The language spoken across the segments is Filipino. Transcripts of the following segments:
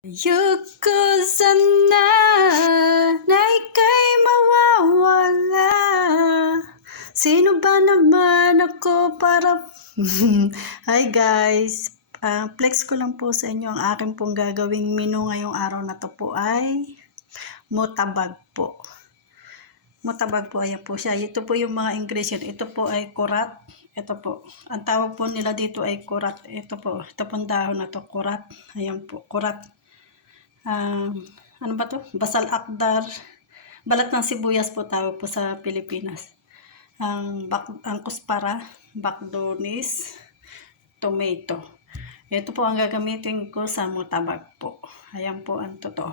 Ayoko sana na ika'y mawawala. Sino ba naman ako para... Hi guys! Flex ko lang po sa inyo ang aking pong gagawing menu ngayong araw na to po ay mutabag po. Mutabag po, ayan po siya. Ito po yung mga ingredient. Ito po ay kurat. Ito po. Ang tawag po nila dito ay kurat. Ito po. Ito pong dahon na to, kurat. Ayan po, kurat. Ano ba to? Basal akdar. Balat ng sibuyas po tawag po sa Pilipinas. Ang kuspara, bakdonis, tomato. Ito po ang gagamitin ko sa mutabag po. Ayan po ang totoo.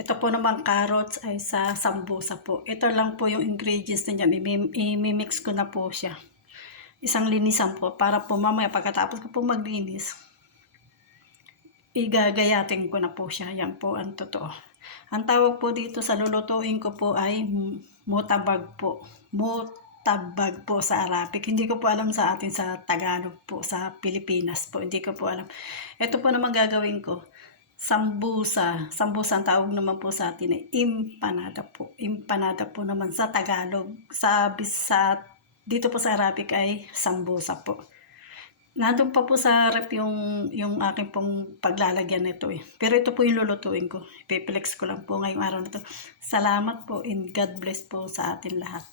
Ito po naman carrots ay sa sambusa po. Ito lang po yung ingredients na niya. I-mix ko na po siya. Isang linisan po para po mamaya pagkatapos ko po maglinis, igagayatin ko na po siya. Yan po ang totoo. Ang tawag po dito sa lulutuin ko po ay mutabag po. Mutabag po sa Arabic. Hindi ko po alam sa atin sa Tagalog po, sa Pilipinas po. Hindi ko po alam. Ito po naman gagawin ko. Sambusa. Sambusa ang tawag naman po sa atin ay empanada po. Empanada po naman sa Tagalog. Dito po sa Arabic ay sambusa po. Nandun pa po sa rep yung aking pong paglalagyan nito eh. Pero ito po yung lulutuin ko. Ipiplex ko lang po ngayong araw na to. Salamat po and God bless po sa atin lahat.